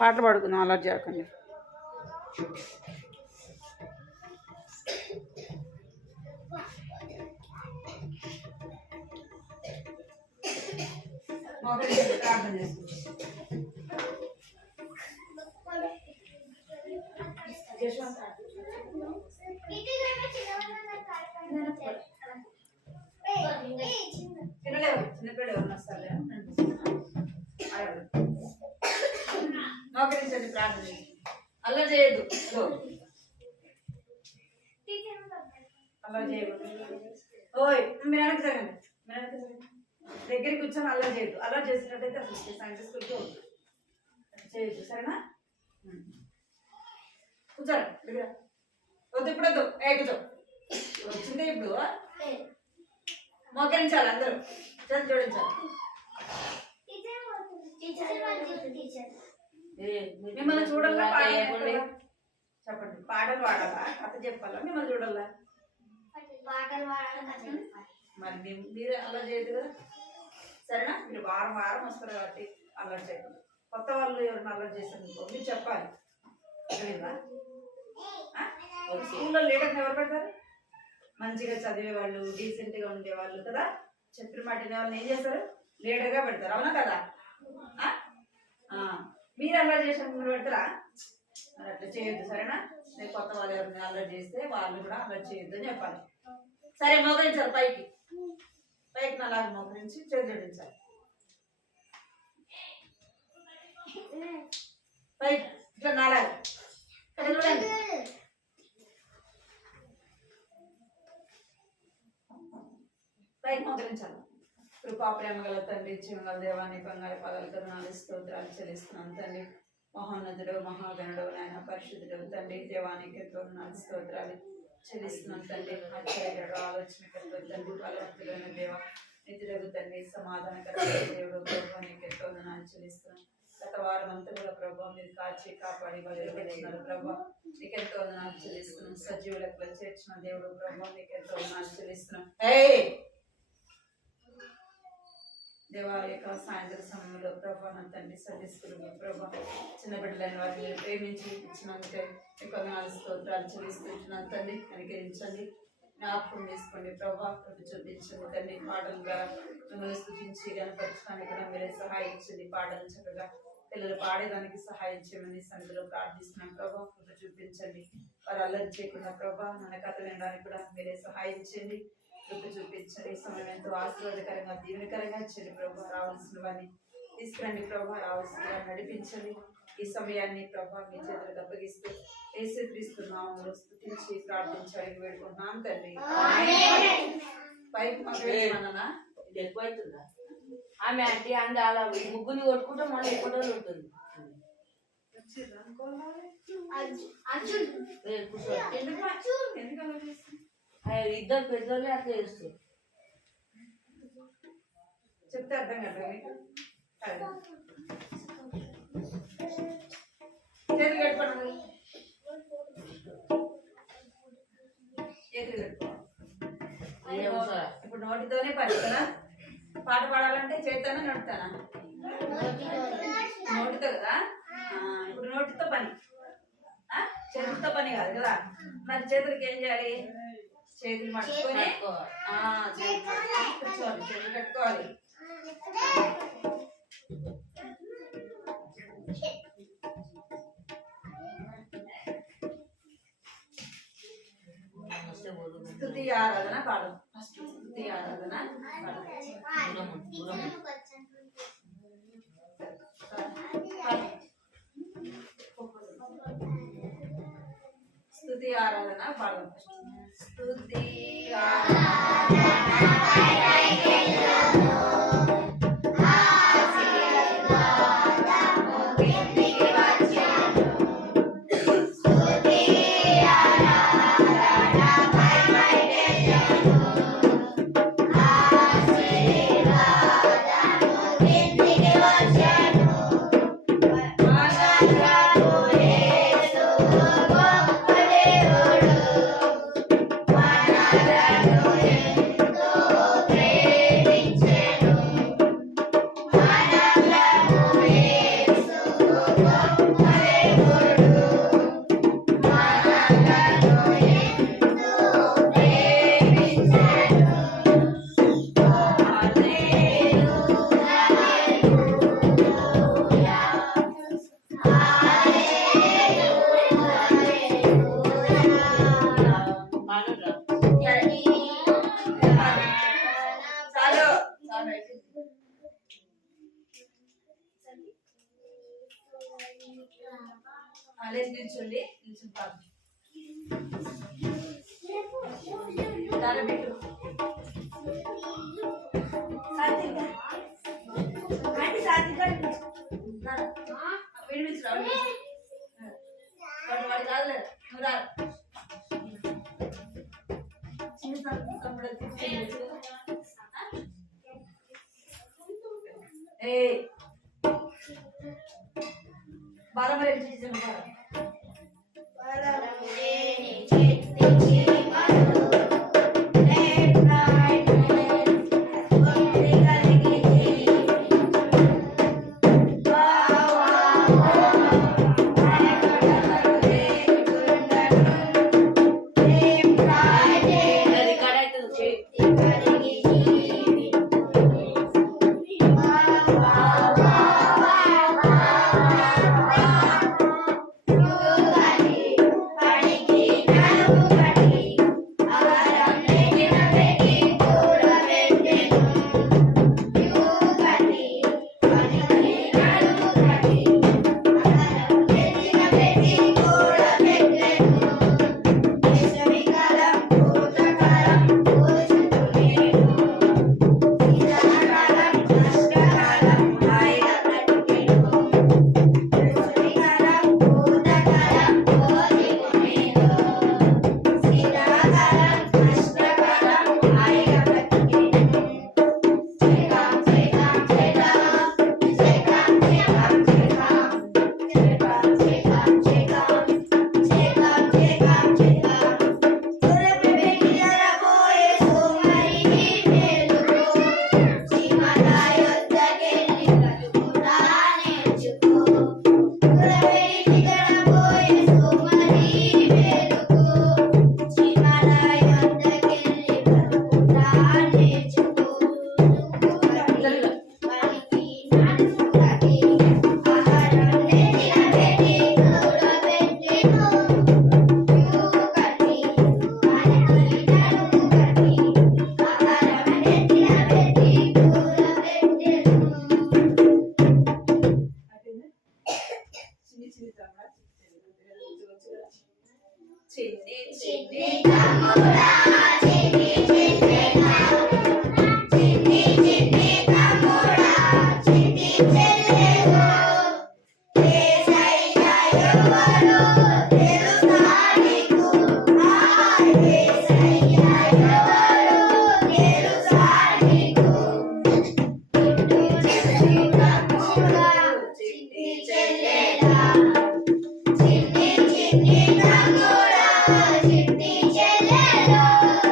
పాటలు పాడుకుందాం అలా చేయకండి. ప్రార్థన చేసుకుంటాం. చిన్నపిల్లలు ఎవరు వస్తారు మోకరించండి, ప్రార్థన అలా చేయొద్దు, అలా చేయకూడదు. ఓయ్ మీరు వెనక్కి తగ్గండి, మీరు వెనక్కి తగ్గండి. దగ్గరికి కూర్చొని అలా చేయొద్దు. అలా చేసినట్టయితే అసలు సండే స్కూల్కి చేయొద్దు, సరేనా? కూర్చోరా దగ్గర వద్దు, ఇప్పుడు వద్దు, కూర్చో. వచ్చిందే ఇప్పుడు మోకరించాలి, అందరూ చేతి జోడించాలి. మిమ్మల్ని చూడాలా? చెప్పండి, పాటలు పాడాలా, కథ చెప్పాలా? మిమ్మల్ని చూడాలా? మరి మీరు అలా చేయదు కదా, సరేనా? మీరు వారం వారం వస్తారు కాబట్టి అలర్ట్ చేయకుండా. కొత్త వాళ్ళు ఎవరైనా అలర్ట్ చేశారు మీరు చెప్పాలి, తెలియదా? స్కూల్లో లీడర్ని ఎవరు పెడతారు? మంచిగా చదివేవాళ్ళు, డీసెంట్గా ఉండేవాళ్ళు కదా, చెప్పిన మాట వాళ్ళని ఏం చేస్తారు? లీడర్గా పెడతారు, అవునా కదా? మీరు అల్లరి చేసిన మీరు పెడతారా? మరి అట్లా చేయొద్దు, సరేనా? నేను కొత్త వాళ్ళు ఎవరిని అల్లరి చేస్తే వాళ్ళు కూడా అల్లరి చేయొద్దు అని చెప్పాలి. సరే, మోకరించాలి, పైకి పైకి నాలాగా మోకరించి చేతుడించాలి, పైకి ఇట్లా నాలాగా చూడండి. పైకి మోకరించాలి. కృపా ప్రేమ గల తండ్రి, జీవగల దేవాన్ని బంగారు పదాలు కరుణాలు స్తోత్రాలు చెల్లిస్తున్నాను తండ్రి. మహోన్నతుడు, మహాగణుడు, నాయన పరిశుద్ధుడు తండ్రి, దేవానికి కరుణాలు స్తోత్రాలు చెల్లిస్తున్నాను తండ్రి. ఆశ్చర్యకరుడు, ఆలోచనకరుడు తండ్రి, బలవంతుడైన దేవ, నిధులకు తండ్రి, సమాధానకరమైన దేవుడు ప్రభు, నీకు ఎంతో వందనాలు చెల్లిస్తున్నాను. గత వారం అంతా కూడా ప్రభావ మీరు కాచి కాపాడి బయలుపెట్టినారు ప్రభావ, నీకు ఎంతో వందనాలు చెల్లిస్తున్నాం. సజీవులకు చేర్చిన దేవుడు ప్రభావ, నీకు ఎంతో వందనాలు చెల్లిస్తున్నాం. దేవా యొక్క సాయంత్రం సమయంలో ప్రభా నా తండ్రి సర్వీసులు ప్రభా చిన్న బిడ్డలైన వారిని మీరు ప్రేమించి ఇచ్చినందుకే మీకు వందనాలు స్తోత్రాలు చెల్లిస్తున్నాను తండ్రి. అనుకరించండి, జ్ఞాపకం చేసుకోండి ప్రభా, కృప చూపించండి తండ్రి. పాటలు ద్వారా మిమ్మల్ని స్తుతించి కనపరచడానికి కూడా మీరే సహాయం ఇచ్చండి. పాటలు చక్కగా పిల్లలు పాడేదానికి సహాయం చేయమని సన్నిధిలో ప్రార్థిస్తున్నాం ప్రభా. కృప చూపించండి, వారు అల్లరి చేయకుండా ప్రభా మన కథ వినడానికి కూడా మీరే సహాయం చేయండి. కృప చూపించండి. సమయం ఎంతో ఆశీర్వాదకరంగా దీవెనకరంగా ఇచ్చండి ప్రభా. రావాల్సిన వారిని తీసుకురండి ప్రభా, రావాల్సిన వారిని నడిపించండి. ఈ సమయాన్ని ప్రభా మీ చేతులకు అప్పగిస్తూ యేసుక్రీస్తు నామములో స్తుతించి ప్రార్థించి అడిగి వేడుకుంటున్నాం తండ్రి. పైకి పంపిణీనా ఇది ఎక్కువైతుందా? ఆమె అంటే అంది అలా ముగ్గుని కొట్టుకుంటే మళ్ళీ ఎక్కువ రోజులు ఉంటుంది. ఇద్దరు పెద్దోళ్ళే అట్లా చేస్తారు, చెప్తే అర్థం కదా మీకు. చేతులు కట్టుకోండి, చేతులు కట్టుకోవాలి. ఇప్పుడు నోటితోనే పని కదా, పాట పాడాలంటే చేతితోనే నోటితోనా? నోటితో కదా. ఇప్పుడు నోటితో పని, చేతులతో పని కాదు కదా. మరి చేతులకి ఏం చేయాలి? చేతులు పట్టుకొని కూర్చోవాలి, చేతులు కట్టుకోవాలి. స్తుతి ఆరాధన పాడు. ఫస్ట్ స్తుతి ఆరాధన స్తుతి ఆరాధన పాడు. స్తుతి Mana లేచి నిల్చుండి నిల్చుని పాడు పెట్టు విడిపించు వాడు కాదు నువ్వు రా ఏ బాలమ్మ చిన్ని చిన్ని తమ్ముడా చిన్ని చిన్ని చిన్ని చిన్ని తమ్ముడా చిన్ని చెల్లెలు యేసయ్య ఎవరో తెలుసా నీకు యేసయ్య ఎవరో తెలుసా నీకు చిన్ని తమ్ముడా చిన్ని చెల్లెలా చిన్ని చిన్ని చిట్టి చెల్లెలో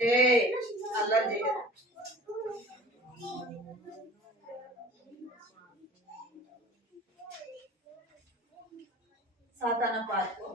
ఏ అల్లరి చేయరు. సాతాన పార్కు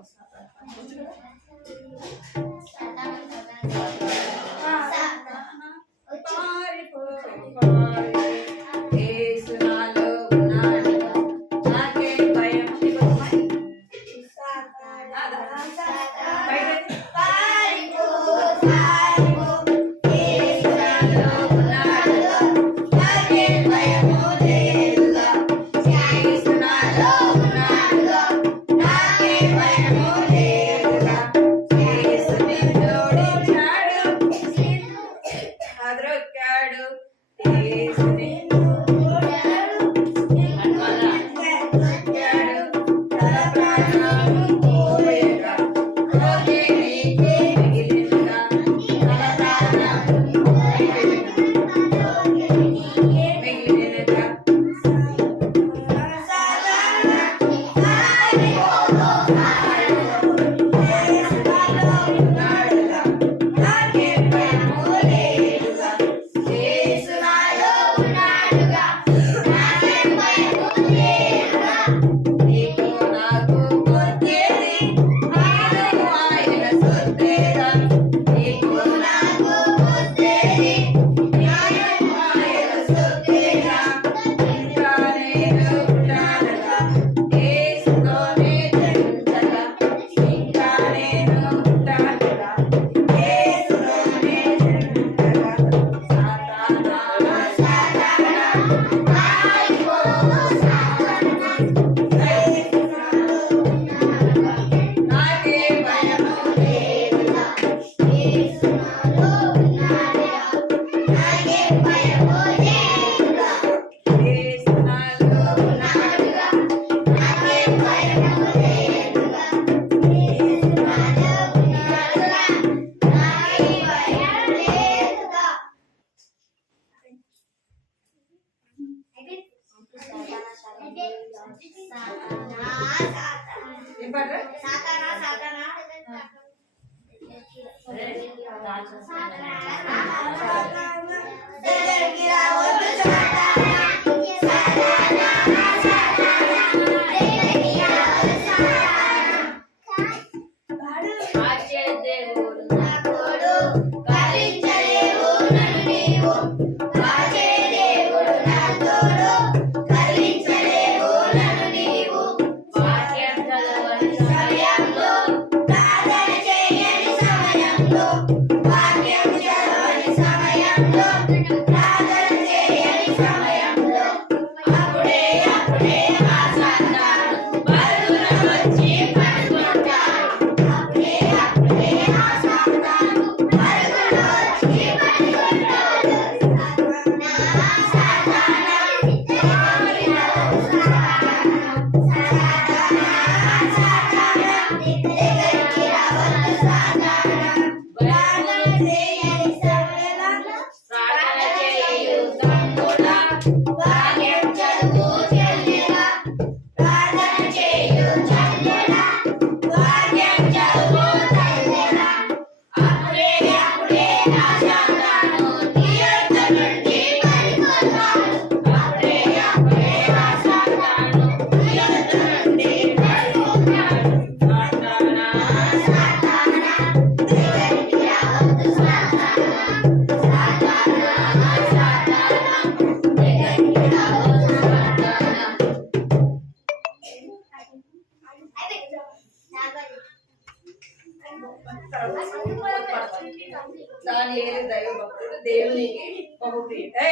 దానియేలు దైవభక్తుడు దేవునికి బహుప్రియుడు.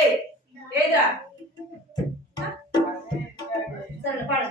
ఏదా సరే పాడ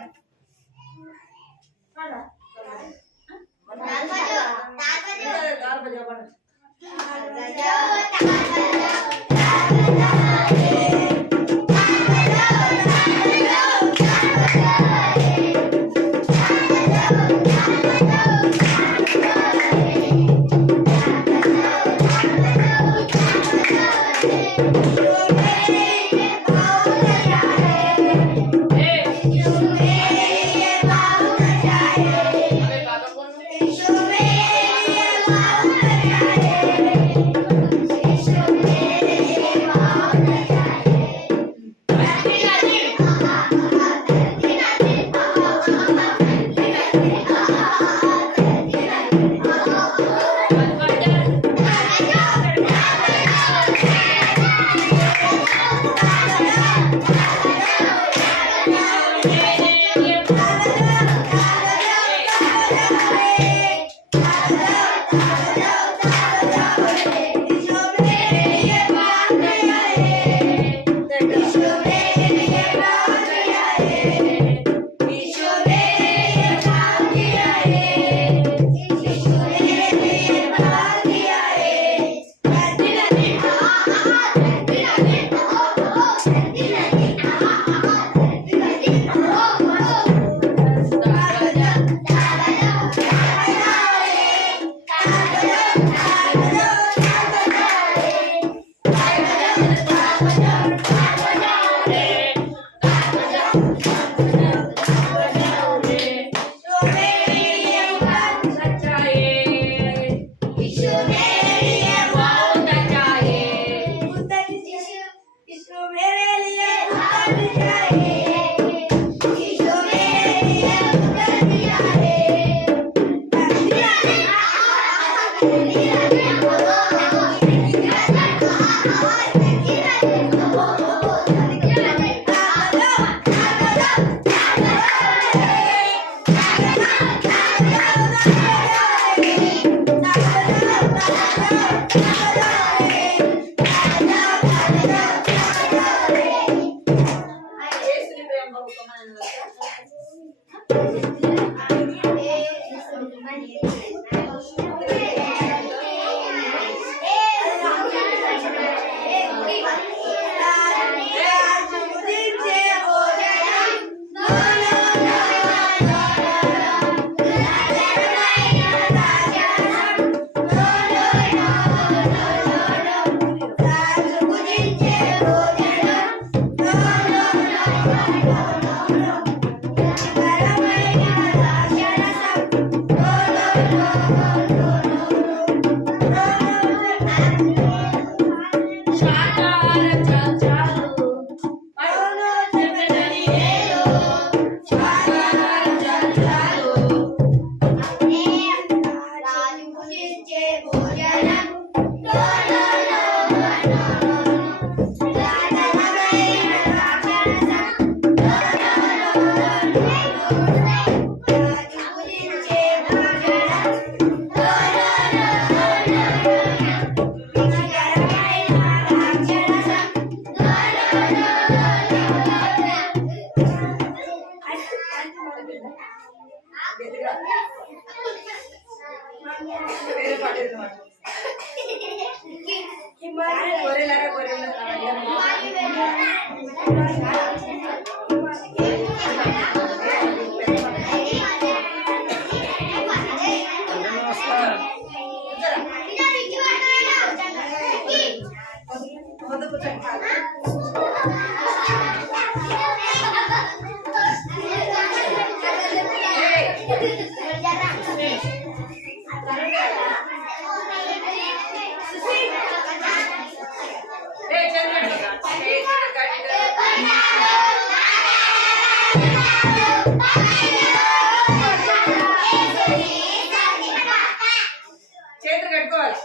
చేతులు కట్టుకోవాలి,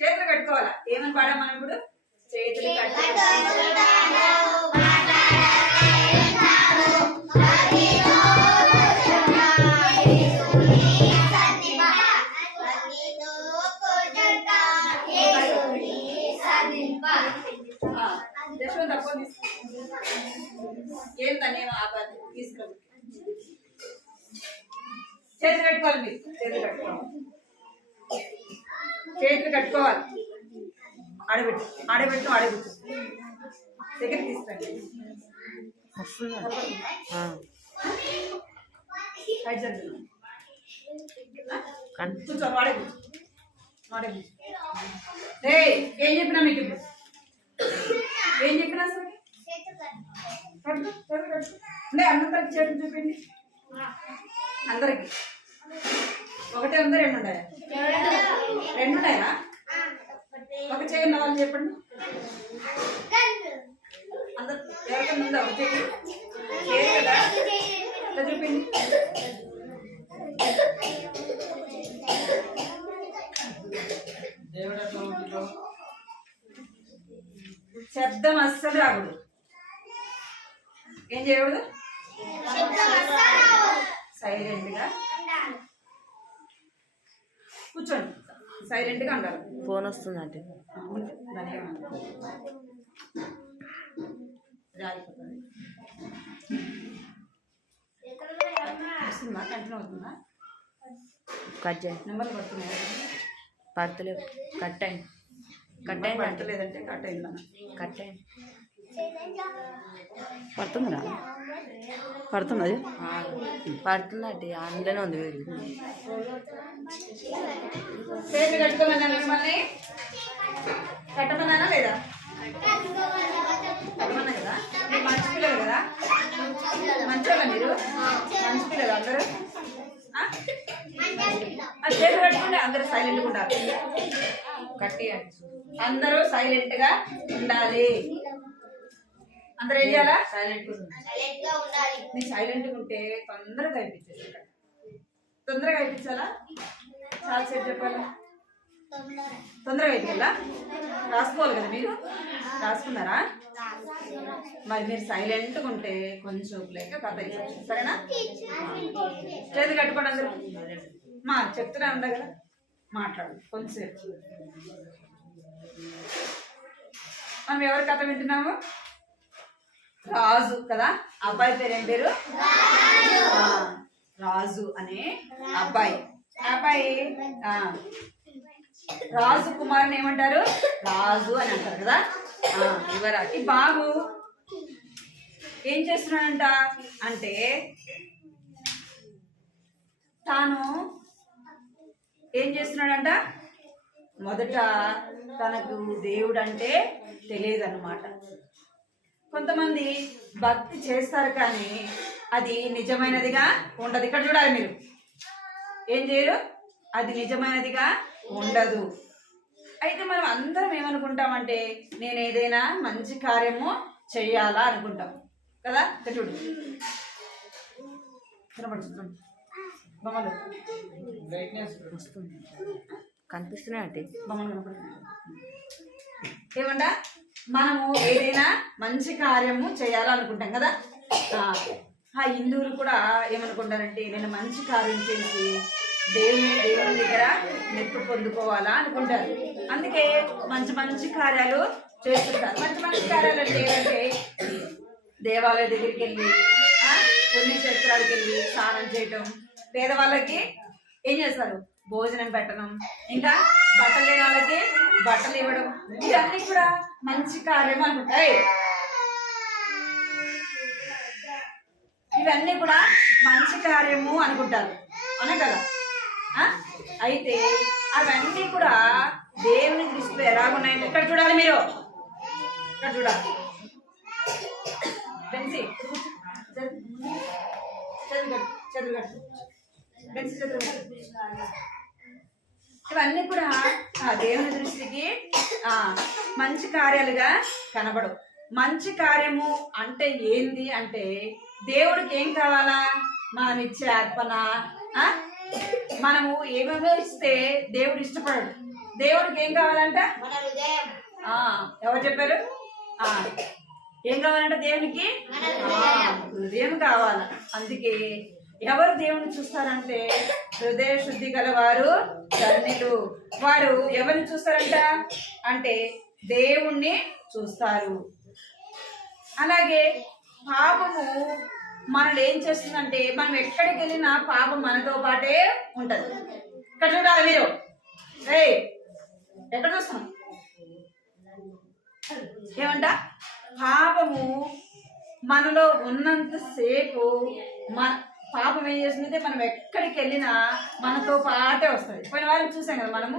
చేతులు కట్టుకోవాలా. ఏమని పాడాం మనం ఇప్పుడు? చేతులు కట్టుకోవాలి. ఏంటనే తీసుకురా. చేతులు కట్టుకోవాలి, మీరు చేతులు కట్టుకోవాలి, చేతులు కట్టుకోవాలి. ఆడబెట్టు, ఆడబెట్టు, ఆడబెట్టు. దగ్గర తీసుకురండి. కూర్చో, ఆడబెట్టు, ఆడబెట్టు. ఏం చెప్పినా మీకు ఇప్పుడు? ఏం చెప్పినా అసలు? అంటే అందరికి చేతులు చూపిండి. అందరికి ఒకటే ఉందా, రెండు ఉన్నాయా? రెండు ఉన్నాయా? ఒక చేయి ఉన్న వాళ్ళు చెప్పండి. అందరు ఎవరికైనా ఉందా ఒక చేయి? చేయి కదా, ఇట్లా చూపిండి. శబ్దం అస్సలు రాకూడదు. ఏం చేయకూడదు? సైలెంట్ గా. కూర్చోండి, సైలెంట్గా ఉండాలి. ఫోన్ వస్తుందంటే వస్తుందా? కంటిన్యూ అవుతుందా? కట్ చేయండి. నెంబర్లు పడుతున్నాయి, పడతలేవు. కట్ అయింది. కట్ అయింది అంటే లేదంటే కట్ అయిందా? కట్ అయింది. పడుతుందా? పడుతుంది, పడుతుందండి. అందులోనే ఉంది వీడియో. సేపు కట్టుకోమన్నా మిమ్మల్ని? కట్టమన్నానా లేదా? కట్టమన్నా కదా. మీరు మంచి పిల్లలు కదా, మంచిగా మీరు మంచి పిల్లలు అందరూ. చేతులు కట్టుకుంటే అందరూ సైలెంట్గా ఉండాలి. కట్టి అందరూ సైలెంట్గా ఉండాలి. అందరూ ఏం చేయాలా? సైలెంట్గా ఉండాలి. నేను సైలెంట్గా ఉంటే తొందరగా అయిపించేసి, తొందరగా అయిపించాలా? చాలాసేపు చెప్పాలా? తొందరగా అయిపోయాలా? రాసుకోవాలి కదా మీరు, రాసుకున్నారా? మరి మీరు సైలెంట్గా ఉంటే కొంచెం లేక కథ అయిపోతుంది. సరేనా? చేతి కట్టుకోండి అందరూ. చెప్తూనే ఉండ కదా, మాట్లాడు కొంచెంసేపు. మనం ఎవరి కథ వింటున్నాము? రాజు కదా. అబ్బాయి పేరు ఏం పేరు? రాజు అనే అబ్బాయి. అబ్బాయి రాజు కుమారుని ఏమంటారు? రాజు అని అంటారు కదా. ఈ బాబు ఏం చేస్తున్నాడంట అంటే, తాను ఏం చేస్తున్నాడంట, మొదట తనకు దేవుడు అంటే తెలియదు అన్నమాట. కొంతమంది భక్తి చేస్తారు కానీ అది నిజమైనదిగా ఉండదు. ఇక్కడ చూడాలి మీరు, ఏం చేయరు, అది నిజమైనదిగా ఉండదు. అయితే మనం అందరం ఏమనుకుంటామంటే, నేను ఏదైనా మంచి కార్యము చెయ్యాలా అనుకుంటాం కదా. ఇక్కడ చూడు, కనబడుతుంది బొమ్మలు కనిపిస్తున్నాయంటే బొమ్మలు కనపడుతున్నాయి. ఏమంటా, మనము ఏదైనా మంచి కార్యము చేయాలనుకుంటాం కదా. హిందువులు కూడా ఏమనుకుంటారంటే, నేను మంచి కార్యం చేసి దేవుని దగ్గర మెప్పు పొందుకోవాలా అనుకుంటారు. అందుకే మంచి మంచి కార్యాలు చేస్తుంటారు. మంచి మంచి కార్యాలు అంటే ఏంటంటే, దేవాలయ దగ్గరికి వెళ్ళి, పుణ్యక్షేత్రాలకు వెళ్ళి స్నానం చేయటం, పేదవాళ్ళకి ఏం చేస్తారు, భోజనం పెట్టడం, ఇంకా బట్టలు లేని వాళ్ళకి బట్టలు ఇవ్వడం, ఇవన్నీ కూడా మంచి కార్యం అనుకుంటాయి. ఇవన్నీ కూడా మంచి కార్యము అనుకుంటారు, అనే కదా. అయితే అవన్నీ కూడా దేవుని దృష్టిలో ఎలాగున్నాయంటే, ఇక్కడ చూడాలి మీరు, ఇక్కడ చూడాలి. బెన్సీ ఇవన్నీ కూడా దేవుని దృష్టికి మంచి కార్యాలుగా కనబడవు. మంచి కార్యము అంటే ఏంది అంటే, దేవుడికి ఏం కావాలా, మనం ఇచ్చే అర్పణ. మనము ఏమేమో ఇస్తే దేవుడు ఇష్టపడడు. దేవుడికి ఏం కావాలంట, ఎవరు చెప్పారు? ఏం కావాలంట దేవునికి? హృదయం కావాల. అందుకే ఎవరు దేవుని చూస్తారంటే, హృదయ శుద్ధి గలవారు ధన్యులు. వారు ఎవరిని చూస్తారంట అంటే, దేవుణ్ణి చూస్తారు. అలాగే పాపము మనల్ని ఏం చేస్తుందంటే, మనం ఎక్కడికి వెళ్ళినా పాపం మనతో పాటే ఉంటది. ఇక్కడ చూడాలి మీరు, ఎక్కడ చూస్తాం, ఏమంట, పాపము మనలో ఉన్నంతసేపు పాపం ఏం చేస్తుందంటే, మనం ఎక్కడికి వెళ్ళినా మనతో పాటే వస్తుంది. పోయిన వారికి చూసాం కదా మనము,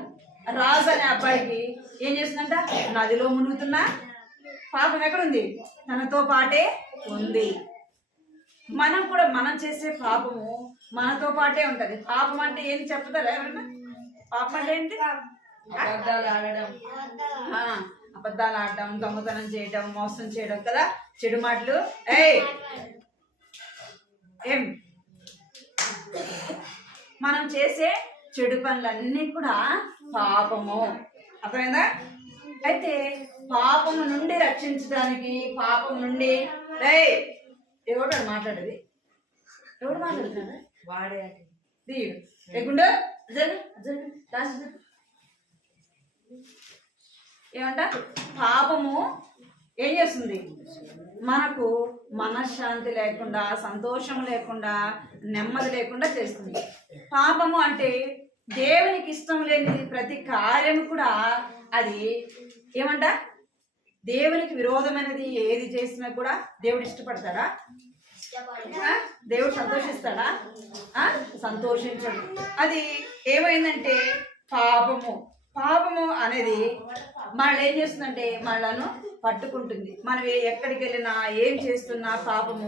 రాజు అనే అబ్బాయికి ఏం చేస్తుందంట, నదిలో మునుగుతున్నా పాపం ఎక్కడుంది, తనతో పాటే ఉంది. మనం కూడా మనం చేసే పాపము మనతో పాటే ఉంటది. పాపం అంటే ఏంటి చెప్తారా ఎవరన్నా? పాపం అంటే ఏంటి? అబద్ధాలు ఆడడం, దొంగతనం చేయడం, మోసం చేయడం కదా, చెడు మాటలు. ఏం మనం చేసే చెడు పనులన్నీ కూడా పాపము. అర్థమైందా? అయితే పాపము నుండి రక్షించడానికి, పాపం నుండి ఎవడు మాట్లాడేది, ఎవడు మాట్లాడుతున్నాడు, వాడే దేవుడు లేకుండా ఏమంట పాపము ఏం చేస్తుంది? మనకు మనశ్శాంతి లేకుండా, సంతోషం లేకుండా, నెమ్మది లేకుండా చేస్తుంది. పాపము అంటే దేవునికి ఇష్టం లేని ప్రతి కార్యం కూడా అది ఏమంట దేవునికి విరోధమైనది ఏది చేసినా కూడా దేవుడు ఇష్టపడతాడా? దేవుడు సంతోషిస్తాడా? సంతోషించడు. అది ఏమైందంటే పాపము అనేది మనల్ని ఏం చేస్తుందంటే మనలను పట్టుకుంటుంది. మనం ఎక్కడికి వెళ్ళినా ఏం చేస్తున్నా పాపము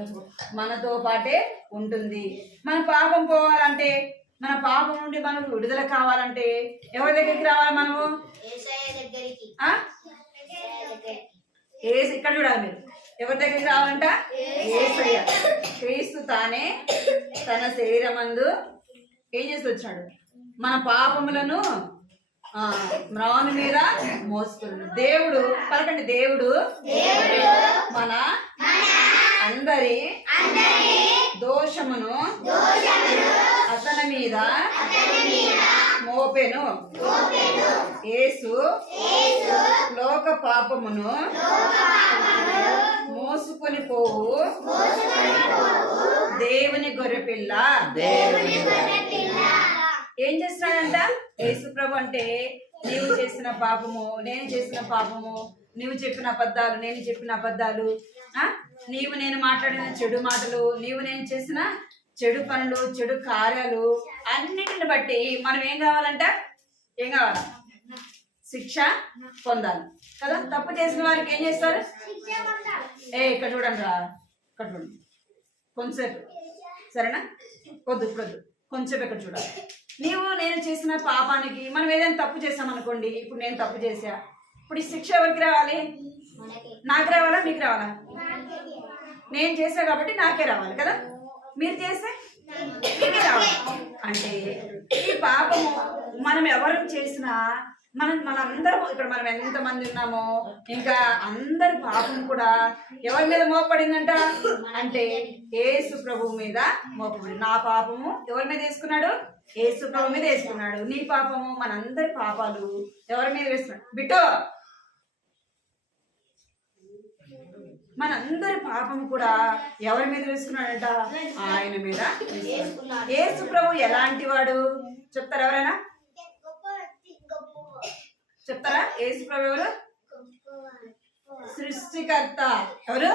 మనతో పాటే ఉంటుంది. మన పాపం పోవాలంటే, మన పాపం నుండి మనకు విడుదల కావాలంటే ఎవరి దగ్గరికి రావాలి? మనము ఇక్కడ చూడాలి. మీరు ఎవరి దగ్గరికి రావాలంట? యేసయ్య. క్రీస్తు తానే తన శరీరమందు ఏం చేసి వచ్చాడు? మన పాపములను మ్రాను మీద మోసుకున్నాడు. దేవుడు పలకండి, దేవుడు మన అందరి దోషమును అతని మీద మోపెను. యేసు లోక పాపమును మోసుకొని పోవు దేవుని గొర్రెపిల్ల. ఏం చేస్తున్నాడంట యేసు ప్రభు అంటే? నీవు చేసిన పాపము, నేను చేసిన పాపము, నీవు చెప్పిన అబద్ధాలు, నేను చెప్పిన అబద్ధాలు, నీవు నేను మాట్లాడిన చెడు మాటలు, నీవు నేను చేసిన చెడు పనులు, చెడు కార్యాలు అన్నిటిని బట్టి మనం ఏం కావాలంట? ఏం కావాలా? శిక్ష పొందాలి కదా. తప్పు చేసిన వారికి ఏం చేస్తారు? ఇక్కడ చూడండి రా, ఇక్కడ చూడండి కొంచెంసేపు, సరేనా? వద్దు కొంచెంసేపు ఇక్కడ చూడాలి. నీవు నేను చేసిన పాపానికి మనం ఏదైనా తప్పు చేసామనుకోండి. ఇప్పుడు నేను తప్పు చేసా, ఇప్పుడు ఈ శిక్ష ఎవరికి రావాలి? నాకు రావాలా? మీకు రావాలా? నేను చేసా కాబట్టి నాకే రావాలి కదా. మీరు చేస్తే మీకే రావాలి. అంటే ఈ పాపము మనం ఎవరు చేసినా మనందరం ఇక్కడ మనం ఎంతమంది ఉన్నామో ఇంకా అందరి పాపం కూడా ఎవరి మీద మోపడిందంట అంటే యేసు ప్రభు మీద మోపబడి. నా పాపము ఎవరి మీద వేసుకున్నాడు? యేసు ప్రభు మీద వేసుకున్నాడు. నీ పాపము, మనందరి పాపాలు ఎవరి మీద వేసుకున్నాడు? బిట్టో మనందరి పాపము కూడా ఎవరి మీద వేసుకున్నాడంట? ఆయన మీద. యేసు ప్రభు ఎలాంటి వాడు చెప్తారా? ఎవరైనా చెప్తారా? యేసు ప్రభు ఎవరు? సృష్టికర్త. ఎవరు?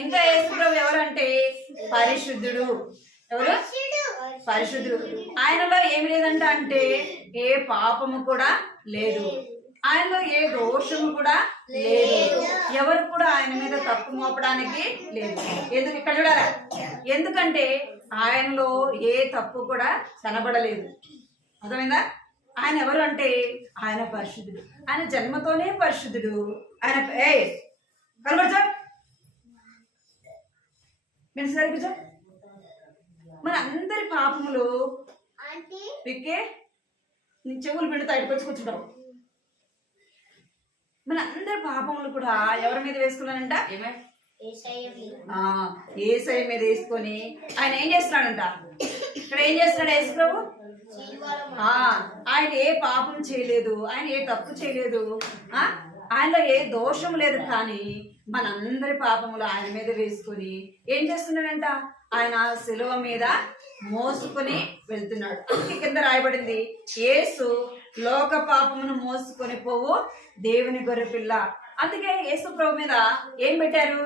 ఇంకా యేసు ప్రభు ఎవరంటే పరిశుద్ధుడు. ఎవరు? పరిశుద్ధుడు. ఆయనలో ఏమి లేదంట అంటే ఏ పాపము కూడా లేదు, ఆయనలో ఏ దోషము కూడా లేదు, ఎవరు కూడా ఆయన మీద తప్పు మోపడానికి లేదు. ఎందుకు? ఇక్కడ చూడాలా? ఎందుకంటే ఆయనలో ఏ తప్పు కూడా కనబడలేదు. అర్థమైందా? ఆయన ఎవరు అంటే ఆయన పరిశుద్ధుడు. ఆయన జన్మతోనే పరిశుద్ధుడు. ఆయన కనబడచా మీరు సరిగ్గా మన అందరి పాపములు విక్కే నీ చెవులు పిండి తడిపచ్చి కూర్చుంటావు. మన అందరి పాపములు కూడా ఎవరి మీద వేసుకున్నానంట? యేసయ్య మీద వేసుకొని ఆయన ఏం చేస్తున్నాడంట? ఇక్కడ ఏం చేస్తున్నాడు యేసు ప్రభు? ఆయన ఏ పాపం చేయలేదు, ఆయన ఏ తప్పు చేయలేదు, ఆయనలో ఏ దోషం లేదు. కానీ మనందరి పాపములు ఆయన మీద వేసుకొని ఏం చేస్తున్నాడంట? ఆయన శిలువ మీద మోసుకొని వెళ్తున్నాడు. అందుకే కింద రాయబడింది, యేసు లోక పాపమును మోసుకొని పోవు దేవుని గొర్రెపిల్ల. అందుకే యేసు ప్రభు మీద ఏం పెట్టారు?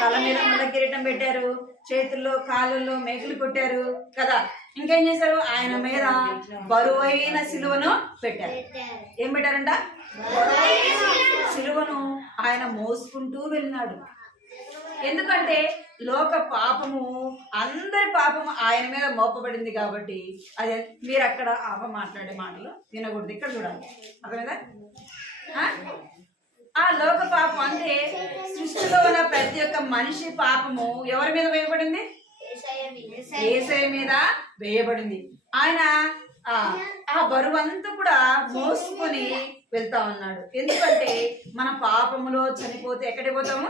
తల మీద ముళ్ళ కిరీటం పెట్టారు, చేతుల్లో కాళ్ళల్లో మేకులు కొట్టారు కదా. ఇంకేం చేశారు? ఆయన మీద బరువైన సిలువను పెట్టారు. ఏం పెట్టారంట? సిలువను ఆయన మోసుకుంటూ వెళ్ళినాడు. ఎందుకంటే లోక పాపము, అందరి పాపము ఆయన మీద మోపబడింది కాబట్టి అదే మీరు అక్కడ మాట్లాడే మాటలు వినకూడదు. ఇక్కడ చూడాలి. అర్థమైందా? ఆ లోక పాపం అంటే సృష్టిలో ఉన్న ప్రతి ఒక్క మనిషి పాపము ఎవరి మీద వేయబడింది? యేసయ్య మీద వేయబడింది. ఆయన ఆ బరువంతా కూడా మోసుకొని వెళ్తా ఉన్నాడు. ఎందుకంటే మన పాపములో చనిపోతే ఎక్కడికి పోతాము?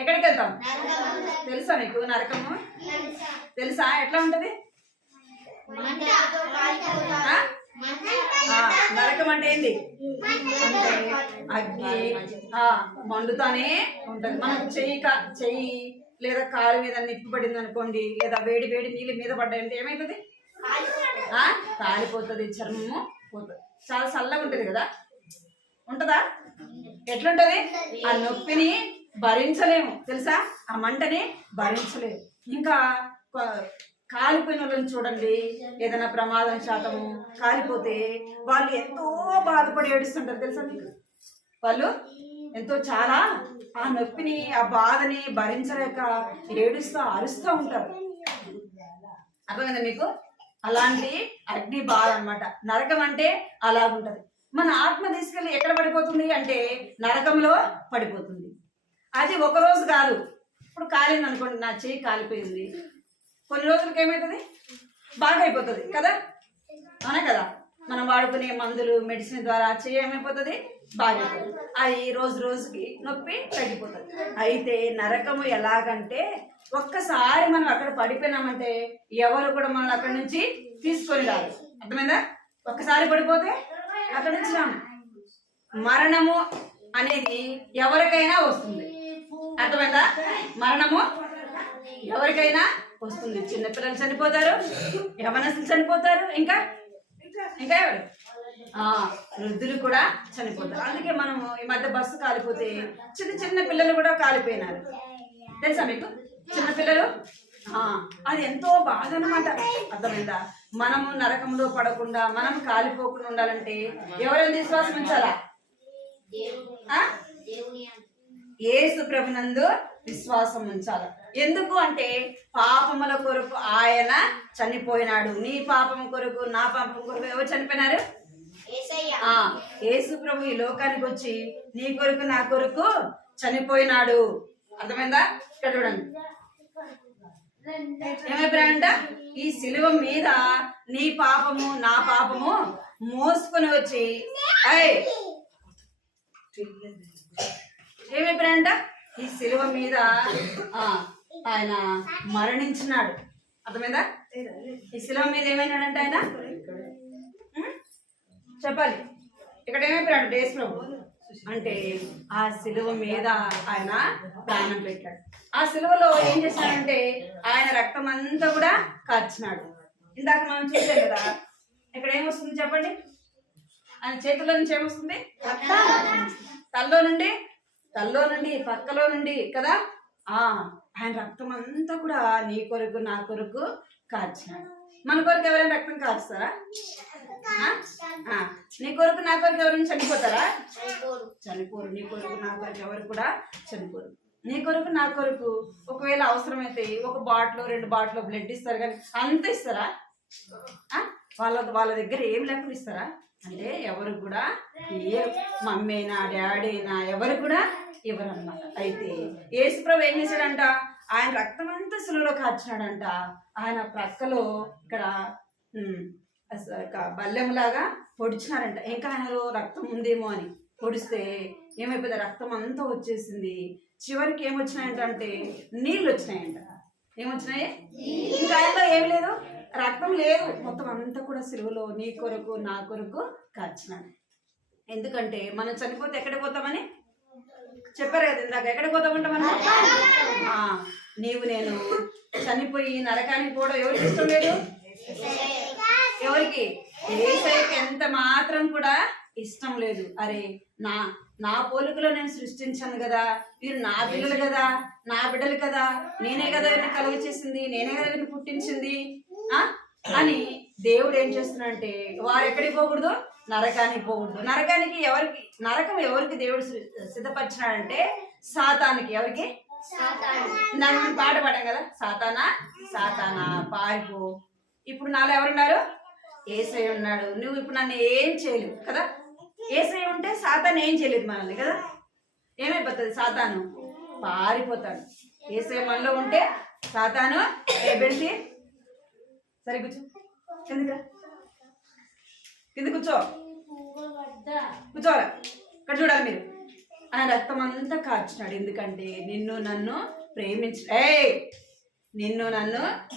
ఎక్కడికి వెళ్తాం? తెలుసా మీకు నరకము? తెలుసా ఎట్లా ఉంటది? నరకం అంటే ఏంటి? అంటే అగ్ని మండుతానే ఉంటది. మనం చెయ్యి లేదా కాలు మీద నిప్పు పడింది అనుకోండి, లేదా వేడి వేడి నీళ్ళు మీద పడ్డాయంటే ఏమైతుంది? కాలిపోతుంది, చర్మము పోతుంది. చాలా చల్లగా ఉంటది కదా, ఉంటదా? ఎట్లుంటది? ఆ నొప్పిని భరించలేము తెలుసా, ఆ మంటని భరించలేము. ఇంకా కాలిపోయిన వాళ్ళని చూడండి, ఏదైనా ప్రమాదం శాతము కాలిపోతే వాళ్ళు ఎంతో బాధపడి ఏడుస్తుంటారు తెలుసా మీకు. వాళ్ళు ఎంతో చాలా ఆ నొప్పిని ఆ బాధని భరించలేక ఏడుస్తూ అరుస్తూ ఉంటారు. అర్థమైందా మీకు? అలాంటి అగ్ని బాధ అన్నమాట నరకం అంటే. అలాగుంటది. మన ఆత్మ తీసుకెళ్ళి ఎక్కడ పడిపోతుంది అంటే నరకంలో పడిపోతుంది. అది ఒక రోజు కాదు. ఇప్పుడు కాలింది అనుకోండి, నా చెయ్యి కాలిపోయింది, కొన్ని రోజులకి ఏమవుతుంది? బాగా అయిపోతుంది కదా, అవునా కదా? మనం వాడుకునే మందులు మెడిసిన్ ద్వారా చెయ్యి ఏమైపోతుంది? బాగా అయిపోతుంది. అది రోజు రోజుకి నొప్పి తగ్గిపోతుంది. అయితే నరకము ఎలాగంటే, ఒక్కసారి మనం అక్కడ పడిపోయినామంటే ఎవరు కూడా మనం అక్కడి నుంచి తీసుకొని రాదు. అర్థమైందా? ఒక్కసారి పడిపోతే అక్కడి నుంచి రాము. మరణము అనేది ఎవరికైనా వస్తుంది. అర్థమైందా? మరణము ఎవరికైనా వస్తుంది. చిన్నపిల్లలు చనిపోతారు, యవనస్తులు చనిపోతారు, ఇంకా ఇంకా ఎవరు? వృద్ధులు కూడా చనిపోతారు. అందుకే మనము ఈ మధ్య బస్సు కాలిపోతే చిన్న పిల్లలు కూడా కాలిపోయినారు తెలుసా మీకు? చిన్నపిల్లలు. అది ఎంతో బాధ అన్నమాట. అర్థమైందా? మనము నరకంలో పడకుండా, మనం కాలిపోకుండా ఉండాలంటే ఎవరైనా విశ్వాసం ఉంచాలా? యేసు ప్రభునందు విశ్వాసం ఉంచాలి. ఎందుకు అంటే పాపముల కొరకు ఆయన చనిపోయినాడు. నీ పాపం కొరకు, నా పాపం కొరకు ఎవరు చనిపోయినారు? యేసు ప్రభు ఈ లోకానికి వచ్చి నీ కొరకు, నా కొరకు చనిపోయినాడు. అర్థమైందా? ఇక్కడ చూడండి ఏమైపోయాడంట, ఈ సిలువ మీద నీ పాపము, నా పాపము మోసుకొని వచ్చి ఏమైపోయాడంట, ఈ సిలువ మీద ఆయన మరణించినాడు. అర్థమైందా? ఈ సిలువ మీద ఏమైనాడంటే ఆయన చెప్పాలి. ఇక్కడ ఏమైపోయాడు యేసు ప్రభు అంటే ఆ సిలువ మీద ఆయన ప్రాణం పెట్టాడు. ఆ సిలువలో ఏం చేశాడంటే ఆయన రక్తం అంతా కూడా కార్చినాడు. ఇందాక మనం చూసాం కదా, ఇక్కడ ఏమొస్తుంది చెప్పండి? ఆయన చేతుల్లో నుంచి ఏమొస్తుంది? తల్లో నుండి పక్కలో నుండి కదా ఆయన రక్తం అంతా కూడా నీ కొరకు, నా కొరకు కార్చినాడు. మన కొరకు ఎవరైనా రక్తం కార్చుతారా? నీ కొరకు, నా కొరకు ఎవరైనా చనిపోతారా? చనిపోరు. నీ కొరకు, నా కొరకు ఎవరు కూడా చనిపోరు. నీ కొరకు, నా కొరకు ఒకవేళ అవసరమైతే ఒక బాటిల్, 2 బాటిల్ బ్లడ్ ఇస్తారు, కానీ అంత ఇస్తారా? వాళ్ళ దగ్గర ఏం లేకుండా ఇస్తారా? అంటే ఎవరు కూడా మమ్మీ అయినా డాడీ అయినా ఎవరు కూడా ఇవ్వరు అన్నమాట. అయితే యేసు ప్రభు ఏం చేశాడంట, ఆయన రక్తం అంతా సిలువలో కార్చినాడంట. ఆయన ప్రక్కలో ఇక్కడ బల్లెంలాగా పొడిచినారంట. ఇంకా ఆయనలో రక్తం ఉందేమో అని పొడిస్తే ఏమైపోయింది, రక్తం అంతా వచ్చేసింది. చివరికి ఏమొచ్చినాయంటే నీళ్ళు వచ్చినాయంట. ఏమొచ్చినాయి? ఇంకా ఆయనలో ఏం లేదు, రక్తం లేదు, మొత్తం అంతా కూడా సిలువలో నీ కొరకు, నా కొరకు కార్చినాడు. ఎందుకంటే మనం చనిపోతే ఎక్కడికి పోతామని చెప్పారు కదా ఇందాక. ఎక్కడికి పోతామంటామని? నీవు నేను చనిపోయి నరకానికి పోవడం ఎవరికి ఇష్టం లేదు? ఎవరికి? యేసయ్యకి ఎంత మాత్రం కూడా ఇష్టం లేదు. అరే నా పోలికలో నేను సృష్టించాను కదా, వీరు నా పిల్లలు కదా, నా బిడ్డలు కదా, నేనే కదా వీరిని కలుగ చేసింది, నేనే కదా వీరిని పుట్టించింది అని దేవుడు ఏం చేస్తున్నాడంటే వారు ఎక్కడికి పోకూడదు? నరకానికి పోకూడదు. నరకం ఎవరికి దేవుడు సిద్ధపరిచినాడంటే సాతానికి. ఎవరికి? మనం పాట పాడాం కదా, సాతానా పారిపో. ఇప్పుడు నాలో ఎవరున్నారు? యేసయ్య ఉన్నాడు. నువ్వు ఇప్పుడు నన్ను ఏం చేయలేవు కదా. యేసయ్య ఉంటే సాతాను ఏం చేయలేదు మనల్ని కదా. ఏమైపోతుంది? సాతాను పారిపోతాడు. యేసయ్య మనలో ఉంటే సాతాను బెల్సి సరే కూర్చో, కింద కూర్చోవాలా. ఇక్కడ చూడాలి మీరు, ఆయన రక్తం అంతా కార్చినాడు. ఎందుకంటే నిన్ను నన్ను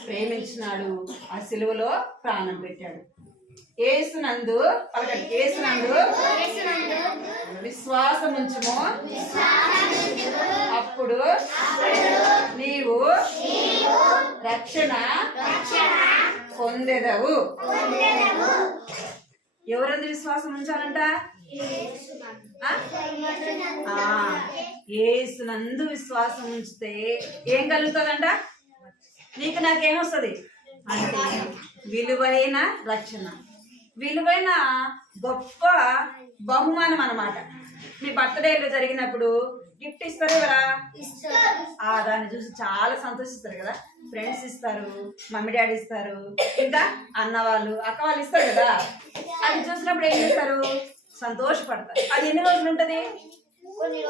ప్రేమించినాడు, ఆ సిలువలో ప్రాణం పెట్టాడు. యేసునందు పలకండి, యేసునందు విశ్వాసం ఉంచుము, అప్పుడు నీవు రక్షణ పొందెదవు. ఎవరందు విశ్వాసం ఉంచాలంట? యేసునందు విశ్వాసం ఉంచితే ఏం కలుగుతుందంట? నీకు నాకేమొస్తుంది అంటే విలువైన రక్షణ, విలువైన గొప్ప బహుమానం అన్నమాట. మీ బర్త్డేలో జరిగినప్పుడు గిఫ్ట్ ఇస్తారు కదా, దాన్ని చూసి చాలా సంతోషిస్తారు కదా. ఫ్రెండ్స్ ఇస్తారు, మమ్మీ డాడీ ఇస్తారు, ఇంకా అన్న వాళ్ళు అక్క వాళ్ళు ఇస్తారు కదా. అది చూసినప్పుడు ఏం చేస్తారు? సంతోషపడతారు. అది ఎన్ని రోజులు ఉంటుంది?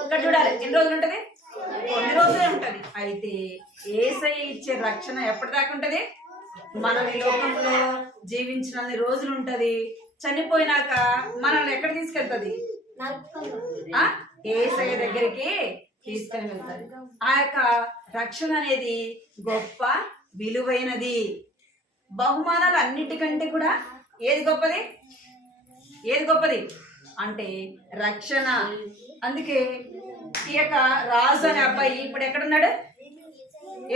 ఇక్కడ చూడాలి, ఎన్ని రోజులు ఉంటుంది? కొన్ని రోజులే ఉంటుంది. అయితే యేసయ్య ఇచ్చే రక్షణ ఎప్పటిదాకా ఉంటుంది? మనం ఈ లోకంలో జీవించినన్ని రోజులు ఉంటది. చనిపోయినాక మనల్ని ఎక్కడ తీసుకెళ్తుంది? యేసయ్య దగ్గరికి తీసుకొని వెళ్తారు. ఆ యొక్క రక్షణ అనేది గొప్ప విలువైనది. బహుమానాలు అన్నిటికంటే కూడా ఏది గొప్పది? ఏది గొప్పది అంటే రక్షణ. అందుకే ఈ యొక్క రాజు అనే అబ్బాయి ఇప్పుడు ఎక్కడున్నాడు?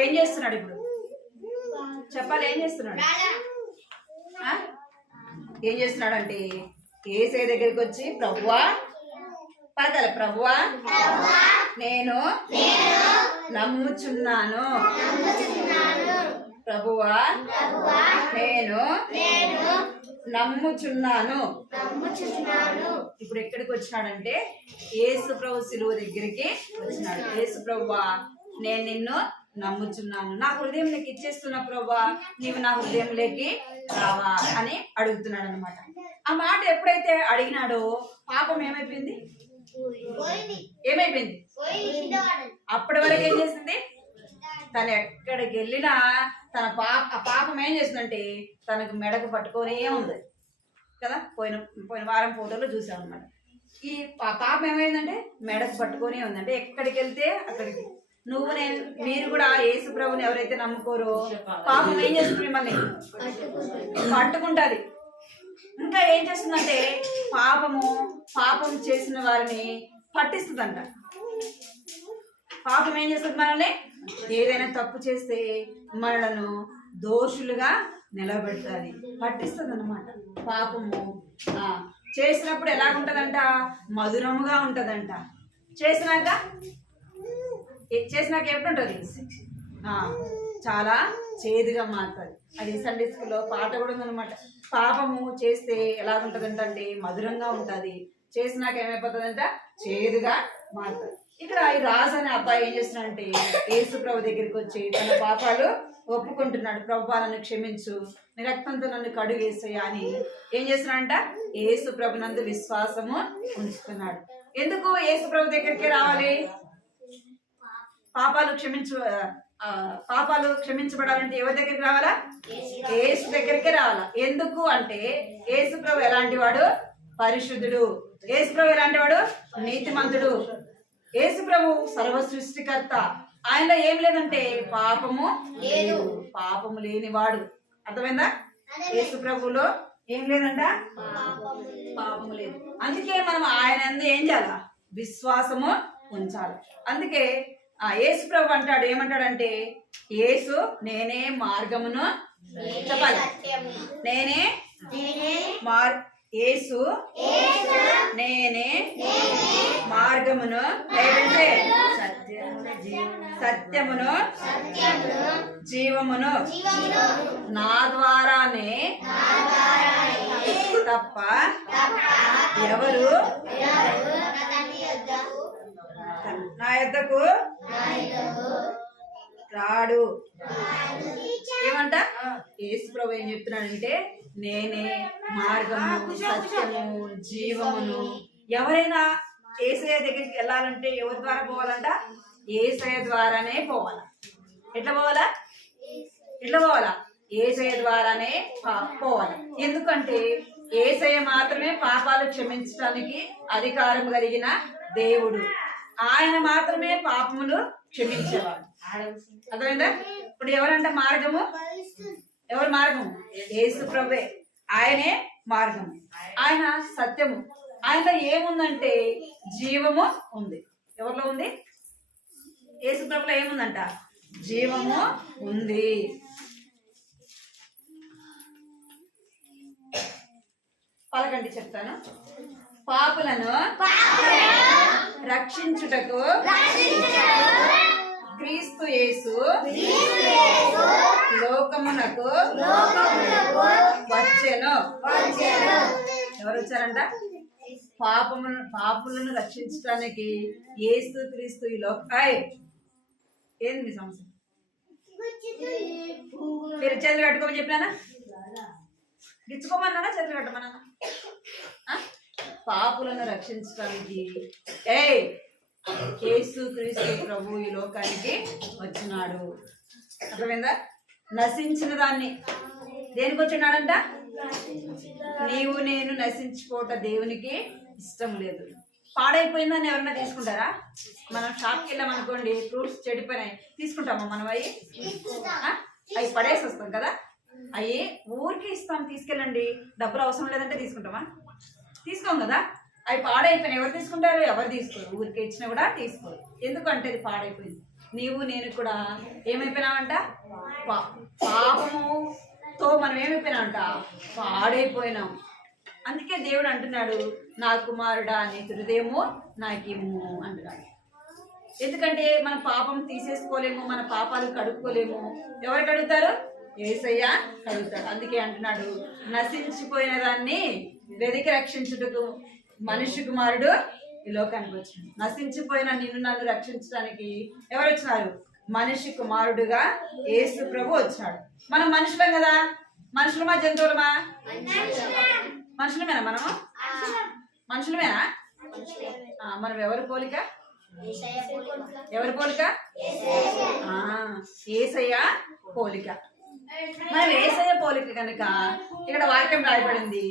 ఏం చేస్తున్నాడు? ఇప్పుడు చెప్పాలి, ఏం చేస్తున్నాడు? ఏం చేస్తున్నాడు అంటే యేసయ్య దగ్గరికి వచ్చి, ప్రభువా పదల, ప్రభువా నేను నమ్ముచున్నాను, ప్రభువా నేను నమ్ముచున్నాను. ఇప్పుడు ఎక్కడికి వచ్చినాడంటే యేసు ప్రభు సిలువ దగ్గరికి వచ్చినాడు. యేసు ప్రభువా నేను నిన్ను నమ్ముచున్నాను, నా హృదయం నీకు ఇచ్చేస్తున్నా ప్రభువా, నీవు నా హృదయంలోకి రావా అని అడుగుతున్నాడు అనమాట. ఆ మాట ఎప్పుడైతే అడిగినాడో పాపం ఏమైపోయింది? ఏమైపోయింది? అప్పటి వరకు ఏం చేసింది? తను ఎక్కడికి వెళ్ళినా తన పాపం ఏం చేసిందంటే తనకు మెడకు పట్టుకొనే ఉంది కదా. పోయిన వారం ఫోటోలో చూసాం అనమాట. ఈ పాపం ఏమైందంటే మెడకు పట్టుకొనే ఉందంటే ఎక్కడికి వెళ్తే అక్కడికి. మీరు కూడా యేసు ప్రభుని ఎవరైతే నమ్ముకోరో పాపం ఏం చేస్తుంది? మిమ్మల్ని పట్టుకుంటుంది. ఇంకా ఏం చేస్తుందంటే పాపం చేసిన వారిని పట్టిస్తుందంట. పాపం ఏం చేస్తుంది? మనల్ని ఏదైనా తప్పు చేస్తే మనలను దోషులుగా నిలబెడుతుంది, పట్టిస్తుంది అన్నమాట. పాపము చేసినప్పుడు ఎలాగుంటదంట? మధురముగా ఉంటదంట. చేసినాక ఎప్పుడుంటది? చాలా చేదుగా మారుతుంది. అది సండే స్కూల్లో పాట కూడా ఉందన్నమాట. పాపము చేస్తే ఎలాగుంటదంటే మధురంగా ఉంటుంది, చేసినాక ఏమైపోతుందంట? చేదుగా మారుతుంది. ఇక్కడ ఈ రాజు అనే అబ్బాయి ఏం చేస్తున్నాడంటే యేసు ప్రభు దగ్గరికి వచ్చి తన పాపాలు ఒప్పుకుంటున్నాడు. ప్రభువా నన్ను క్షమించు, నీ రక్తంతో నన్ను కడుగు యేసయ్యా అని ఏం చేస్తున్నాడంట? యేసు ప్రభు నందు విశ్వాసము ఉంచుతున్నాడు. ఎందుకు యేసు ప్రభు దగ్గరికి రావాలి? పాపాలు క్షమించబడాలంటే ఎవరి దగ్గరికి రావాలా? యేసు దగ్గరికి రావాలా. ఎందుకు అంటే యేసు ప్రభు ఎలాంటి వాడు? పరిశుద్ధుడు. యేసు ప్రభు ఎలాంటి వాడు? నీతిమంతుడు. యేసు ప్రభు సర్వ సృష్టికర్త. ఆయనలో ఏం లేదంటే పాపము లేదు, పాపము లేనివాడు. అర్థమైందా? యేసు ప్రభులో ఏం లేదంట? పాపము లేదు. అందుకే మనం ఆయన ఏం చేయాలా? విశ్వాసము ఉంచాలి. అందుకే యేసు ప్రభు అంటాడు, ఏమంటాడంటే యేసు నేనే మార్గమును, చెప్పాలి, నేనే యేసు నేనే మార్గమును, లేదంటే సత్యమును జీవమును, నా ద్వారానే తప్ప ఎవరు నా యొద్దకు రాడు. ఏమంట? యేసు ప్రభు ఏం చెప్తున్నాడంటే నేనే మార్గము, సత్యము, జీవమును. ఎవరైనా యేసయ్య దగ్గరికి వెళ్ళాలంటే ఎవరి ద్వారా పోవాలంట? యేసయ్య ద్వారానే పోవాలా. ఎట్లా పోవాలా? యేసయ్య ద్వారానే పోవాలి. ఎందుకంటే యేసయ్య మాత్రమే పాపాలు క్షమించడానికి అధికారం కలిగిన దేవుడు. ఆయన మాత్రమే పాపములు క్షమించేవాడు. అర్థమైందా? ఇప్పుడు ఎవరంట మార్గము? ఎవరు మార్గము? యేసు ప్రభువే. ఆయనే మార్గము, ఆయన సత్యము. ఆయనలో ఏముందంటే జీవము ఉంది. ఎవరిలో ఉంది? యేసు ప్రభులో ఏముందంట? జీవము ఉంది. పలకండి చెప్తాను. పాపులను రక్షించుటకు క్రీస్తు యేసు లోకమునకు వచ్చెను. ఎవరు వచ్చారంట? పాపులను రక్షించడానికి యేసు క్రీస్తు ఈ ఏంది మీ సమస్య? మీరు చేతులు కట్టుకోమని చెప్పినానా? గిచ్చుకోమన్నానా? చేతులు కట్టమన్నా? పాపులను రక్షించడానికి యేసు క్రీస్తు ప్రభు ఈ లోకానికి వచ్చినాడు. అర్థమైందా? నశించిన దాన్ని దేనికి వచ్చినాడంట? నీవు నేను నశించిపోట దేవునికి ఇష్టం లేదు. పాడైపోయిందని ఎవరన్నా తీసుకుంటారా? మనం షాప్కి వెళ్ళాం అనుకోండి, ఫ్రూట్స్ చెడిపోయినాయి తీసుకుంటామా మనం? అవి పడేసి వస్తాం కదా. అవి ఊరికి ఇస్తాం, తీసుకెళ్ళండి, డబ్బులు అవసరం లేదంటే తీసుకుంటామా? తీసుకోం కదా. అవి పాడైపోయినాయి ఎవరు తీసుకుంటారు? ఎవరు తీసుకోరు. ఊరికి ఇచ్చినా కూడా తీసుకోరు. ఎందుకంటే అది పాడైపోయింది. నీవు నేను కూడా ఏమైపోయినామంట? పాపముతో మనం ఏమైపోయినామంట? పాడైపోయినాం. అందుకే దేవుడు అంటున్నాడు, నా కుమారుడా నీ హృదయము నాకిమ్ము అంటున్నాడు. ఎందుకంటే మన పాపం తీసేసుకోలేము, మన పాపాలు కడుక్కోలేము. ఎవరు కడుగుతారు? యేసయ్య కడుగుతాడు. అందుకే అంటున్నాడు, నశించిపోయిన దాన్ని వెతికి రక్షించుటకు మనిషి కుమారుడు ఈ లోకానికి వచ్చినాడు. నశించిపోయిన నిన్ను నన్ను రక్షించడానికి ఎవరు వచ్చినారు? మనిషి కుమారుడుగా యేసు ప్రభు వచ్చాడు. మనం మనుషులం కదా. మనుషులమా జంతువులమా? మనుషులమేనా? మనము మనుషులమేనా? మనం ఎవరి పోలిక? ఎవరి పోలిక? యేసయ్య పోలిక. మనం యేసయ్య పోలిక కనుక ఇక్కడ వాక్యం రాయబడింది,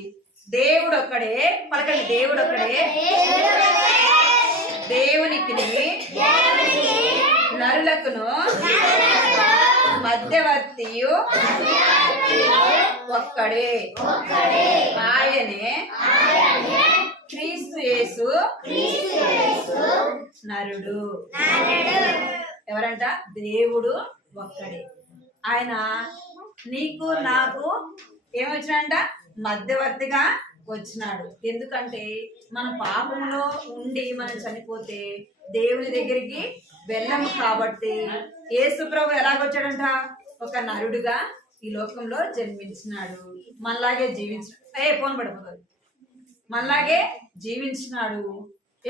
దేవుడు ఒక్కడే. పలకండి, దేవుడు ఒక్కడే. దేవునికి నరులకును మధ్యవర్తియు ఒక్కడే, ఆయనే క్రీస్తు యేసు నరుడు. ఎవరంట? దేవుడు ఒక్కడే. ఆయన నీకు నాకు ఏమొచ్చినాడంట? మధ్యవర్తిగా వచ్చినాడు. ఎందుకంటే మన పాపంలో ఉండి మనం చనిపోతే దేవుని దగ్గరికి వెళ్ళము. కాబట్టి యేసు ప్రభు ఎలాగొచ్చాడంట? ఒక నరుడుగా ఈ లోకంలో జన్మించినాడు. మనలాగే ఫోన్ పడిపోతుంది. మనలాగే జీవించినాడు.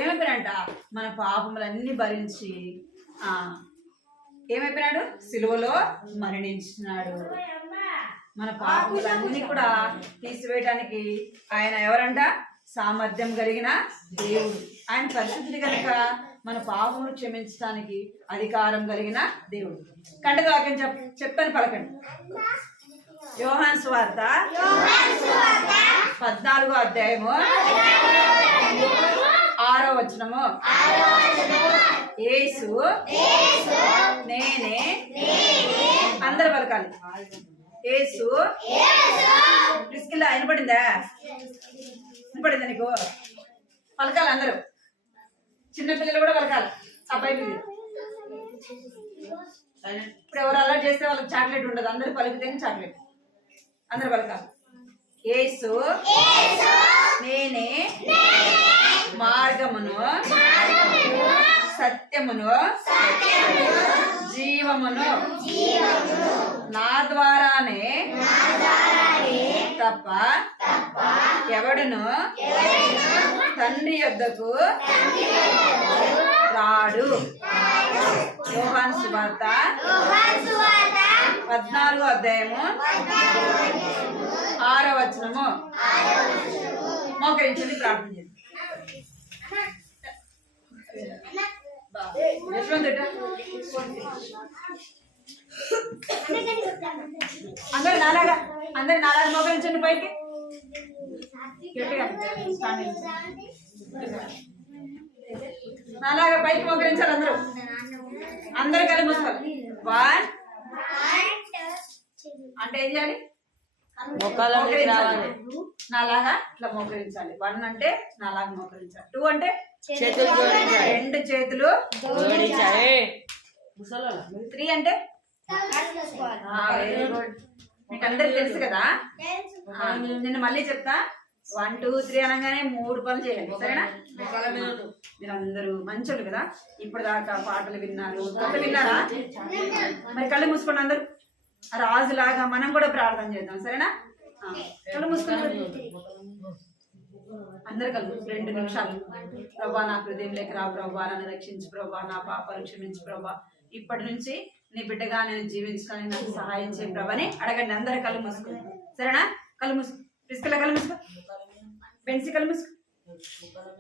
ఏమైపోయినంట? మన పాపములన్నీ భరించి ఏమైపోయినాడు? సిలువలో మరణించినాడు. మన పాపములన్నీ కూడా తీసివేయడానికి ఆయన ఎవరంట? సామర్థ్యం కలిగిన దేవుడు. ఆయన పరిశుద్ధుడు కనుక మన పాపములు క్షమించడానికి అధికారం కలిగిన దేవుడు. కంటక వాక్యం చెప్పని పలకండి. యోహాను సువార్త 14వ అధ్యాయము 6వ వచనము. యేసు నేనే. అందరు పలకాలి. యేసు. ప్రిస్కిల్లా వినపడిందా? వినపడిందా నీకు? పలకాలి అందరూ. చిన్నపిల్లలు కూడా పలకాలి. అబ్బాయి పిల్లలు ఇప్పుడు ఎవరు అలా చేస్తే వాళ్ళకి చాక్లెట్ ఉండదు. అందరు పలికితేనే చాక్లెట్. అందరు పలకాలి. యేసు నేనే మార్గమును సత్యమును జీవమును. నా ద్వారానే తప్ప ఎవడును తండ్రి యొద్దకు రాడు. యోహాను సువార్త 14వ అధ్యాయము 6వ వచనము. మోకరించండి, ప్రార్థన చేయండి. అందరు నాలాగా మోకరించండి పైకి. గట్టిగా నాలాగా పైకి మోకరించాలి అందరూ. అందరూ కలిసి మూసుకోవాలి. 1 అంటే ఏం చేయాలి? మోకరించాలి. నాలాగా ఇట్లా మోకరించాలి. 1 అంటే నాలాగా మోకరించాలి. 2 అంటే చేతులు జోడించాలి. 2 చేతులు జోడించాలి. 3 అంటే వెరీ గుడ్. మీకు అందరికి తెలుసు కదా. నేను మళ్ళీ చెప్తా. 1 2 3 అనగానే 3 పనులు చేయాలి. సరేనా? మీరు అందరూ మంచోళ్ళు కదా. ఇప్పుడు దాకా పాటలు విన్నారు, కథ విన్నారా? మరి కళ్ళు మూసుకోండి అందరూ. రాజులాగా మనం కూడా ప్రార్థన చేద్దాం. సరేనా? కళ్ళు మూసుకోండి అందరు కళ్ళు 2 నిమిషాలు. ప్రభా నా హృదయంలోకి రా ప్రభా, నన్ను రక్షించు ప్రభా, నా పాపాలు క్షమించు ప్రభా, ఇప్పటి నుంచి నీ బిడ్డగా నేను జీవించడానికి నాకు సహాయం చేయ ప్రభా అని అడగండి. అందరు కళ్ళు మూసుకో. సరేనా? కళ్ళు మూసుకో. పిసుకల కళ్ళు మూసుకో. పెన్సి కళ్ళు మూసుకో.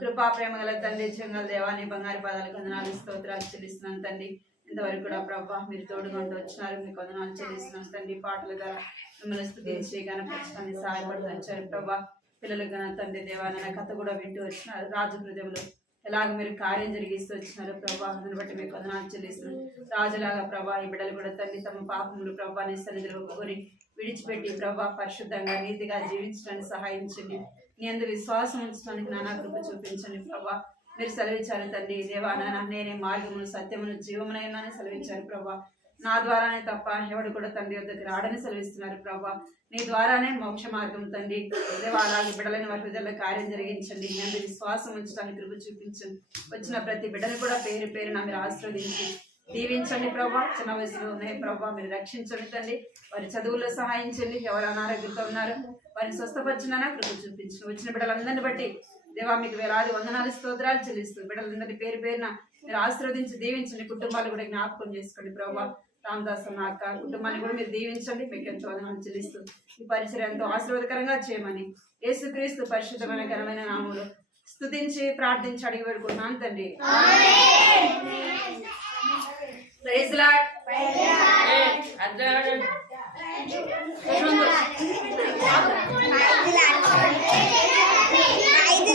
కృపా ప్రేమ గల తండ్రి, చెంగల దేవాని బంగారు పాదాలకు వందనాలు స్తోత్రాలు చెల్లిస్తున్నాను తండ్రి. ఇంతవరకు కూడా ప్రభా మీరు తోడుగా ఉంటూ వచ్చినారు. మీకు వందనాలు చెల్లిస్తున్నాను తండ్రి. పాటల ద్వారా మిమ్మల్ని స్తుతించి గణపరచడానికి సహాయపడుతూ వచ్చారు ప్రభా. పిల్లలు గణ తండ్రి దేవాలయ కథ కూడా వింటూ వచ్చినారు. రాజు హృదయంలో ఎలాగ మీరు కార్యం జరిగిస్తూ వచ్చినారు ప్రభా, దాన్ని బట్టి మీకు వందనాలు చెల్లిస్తున్నాను. రాజులాగా ప్రభా ఈ బిడ్డలు కూడా తండ్రి తమ పాపములు ప్రభా నీ సన్నిధిలో ఒప్పుకొని విడిచిపెట్టి ప్రభా పరిశుద్ధంగా నీతిగా జీవించడానికి సహాయించండి. నీ అందు విశ్వాసం ఉంచడానికి నానా కృప చూపించండి ప్రభా. మీరు సెలవిచ్చారు తండ్రి దేవా, నాన్న నేనే మార్గమును సత్యమును జీవమునైనా సెలవిచ్చారు ప్రభా. నా ద్వారానే తప్ప ఎవడు కూడా తండ్రి వద్దకు రాడని సెలవిస్తున్నారు ప్రభా. నీ ద్వారానే మోక్ష మార్గం తండ్రి దేవా. అలాగే బిడ్డలని వారి హృదయంలో కార్యం జరిగించండి. నీ అందు విశ్వాసం ఉంచడానికి కృప చూపించండి. వచ్చిన ప్రతి బిడ్డని కూడా పేరు పేరున మీరు ఆశీర్వదించి దీవించండి ప్రభా. చిన్న వయసులో ఉన్నాయి ప్రభా, మీరు రక్షించండి తండ్రి. వారి చదువుల్లో సహాయించండి. ఎవరు అనారోగ్యంతో ఉన్నారో వారిని స్వస్థపరిచినా కృప చూపించండి. వచ్చిన బిడ్డలందరిని బట్టి దేవా మీకు వేలాది వందనాలు స్తోత్రాలు చెల్లిస్తూ బిడ్డలందరినీ పేరు పేరున మీరు ఆశీర్వదించి దీవించండి. కుటుంబాలు కూడా జ్ఞాపకం చేసుకోండి ప్రభా. రామదాస్ అన్న అక్క కుటుంబాన్ని కూడా మీరు దీవించండి. మీకు ఎంతో వందనాలు చెల్లిస్తూ ఈ పరిచయం ఎంతో ఆశీర్వాదకరంగా చేయమని యేసుక్రీస్తు పరిశుద్ధమైన ఘనమైన నామములో స్తుతించి ప్రార్థించి అడిగి పెడుకున్నాను తండ్రి. Praise lord.